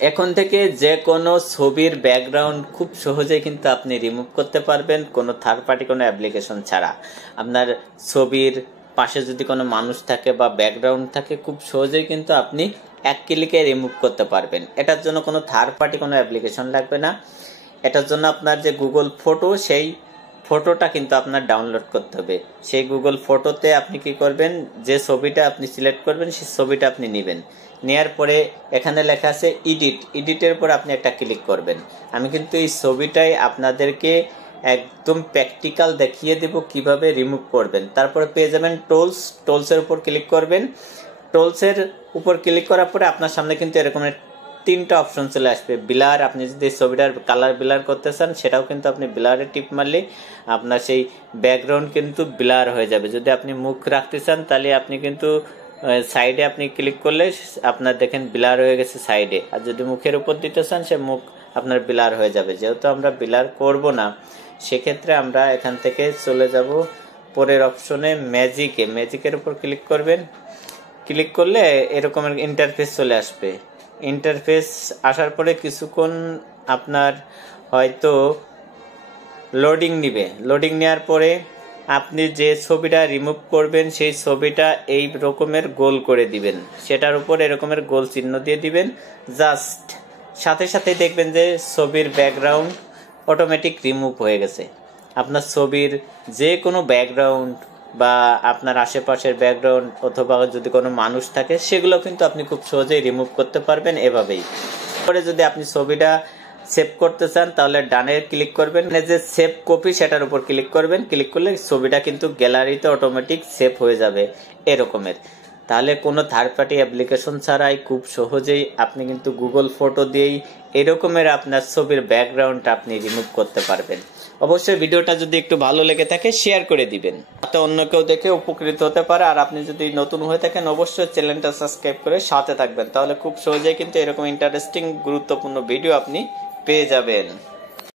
এখন থেকে যে কোনো ছবির ব্যাকগ্রাউন্ড খুব সহজেই কিন্তু আপনি রিমুভ করতে পারবেন কোনো থার্ড পার্টি কোনো অ্যাপ্লিকেশন ছাড়া। আপনার ছবির পাশে যদি কোনো মানুষ থাকে বা ব্যাকগ্রাউন্ড থাকে খুব সহজেই কিন্তু আপনি এক ক্লিকে রিমুভ করতে পারবেন। এটার জন্য কোনো থার্ড পার্টি কোনো অ্যাপ্লিকেশন লাগবে না। এটার জন্য আপনার যে গুগল ফটো, সেই ফটোটা কিন্তু আপনার ডাউনলোড করতে হবে। সেই গুগল ফটোতে আপনি কি করবেন, যে ছবিটা আপনি সিলেক্ট করবেন সেই ছবিটা আপনি নেবেন। নেয়ার পরে এখানে লেখা আছে এডিটের উপর আপনি একটা ক্লিক করবেন। আমি কিন্তু এই ছবিটাই আপনাদেরকে একদম প্র্যাকটিক্যাল দেখিয়ে দেব কিভাবে রিমুভ করবেন। তারপরে পেয়ে যাবেন টোলসের উপর ক্লিক করবেন। টোলসের উপর ক্লিক করার পরে আপনার সামনে কিন্তু এরকম তিনটা অপশন চলে আসবে। ব্লার, আপনি যদি ছবিটার কালার ব্লার করতে চান সেটাও কিন্তু আপনি ব্লারে টিপ মারলে আপনার সেই ব্যাকগ্রাউন্ড কিন্তু ব্লার হয়ে যাবে। যদি আপনি মুখ রাখতে চান তাহলে আপনি কিন্তু সাইডে আপনি ক্লিক করলে আপনার দেখেন ব্লার হয়ে গেছে সাইডে। আর যদি মুখের উপর দিতে চান সে মুখ আপনার ব্লার হয়ে যাবে। যেহেতু আমরা ব্লার করব না সেক্ষেত্রে আমরা এখান থেকে চলে যাব পরের অপশনে ম্যাজিকের উপর ক্লিক করবেন। ক্লিক করলে এরকম ইন্টারফেস চলে আসবে। ইন্টারফেস আসার পরে কিছুক্ষণ আপনার হয়তো লোডিং নিবে। লোডিং নেওয়ার পরে আপনি যে ছবিটা রিমুভ করবেন সেই ছবিটা এই রকমের গোল করে দিবেন, সেটার উপর এরকমের গোল চিহ্ন দিয়ে দিবেন। জাস্ট সাথে সাথে দেখবেন যে ছবির ব্যাকগ্রাউন্ড অটোমেটিক রিমুভ হয়ে গেছে। আপনার ছবির যে কোনো ব্যাকগ্রাউন্ড বা আপনার আশেপাশের ব্যাকগ্রাউন্ড অথবা যদি কোনো মানুষ থাকে সেগুলো কিন্তু আপনি খুব সহজেই রিমুভ করতে পারবেন এভাবেই। পরে যদি আপনি ছবিটা সেভ করতে চান তাহলে ডানে ক্লিক করবেন, যে সেভ কপি সেটার উপর ক্লিক করবেন। ক্লিক করলে ছবিটা কিন্তু গ্যালারিতে অটোমেটিক সেভ হয়ে যাবে এরকমের। তাহলে কোনো থার্ড পার্টি অ্যাপ্লিকেশন ছাড়াই খুব সহজেই আপনি কিন্তু গুগল ফটো দিয়েই এরকমের আপনার ছবির ব্যাকগ্রাউন্ডটা আপনি রিমুভ করতে পারবেন। অবশ্যই ভিডিওটা যদি একটু ভালো লেগে থাকে শেয়ার করে দিবেন, তাতে অন্য কেউ দেখে উপকৃত হতে পারে। আর আপনি যদি নতুন হয়ে থাকেন অবশ্যই চ্যানেলটা সাবস্ক্রাইব করে সাথে থাকবেন, তাহলে খুব সহজেই কিন্তু এরকম ইন্টারেস্টিং গুরুত্বপূর্ণ ভিডিও আপনি পেয়ে যাবেন।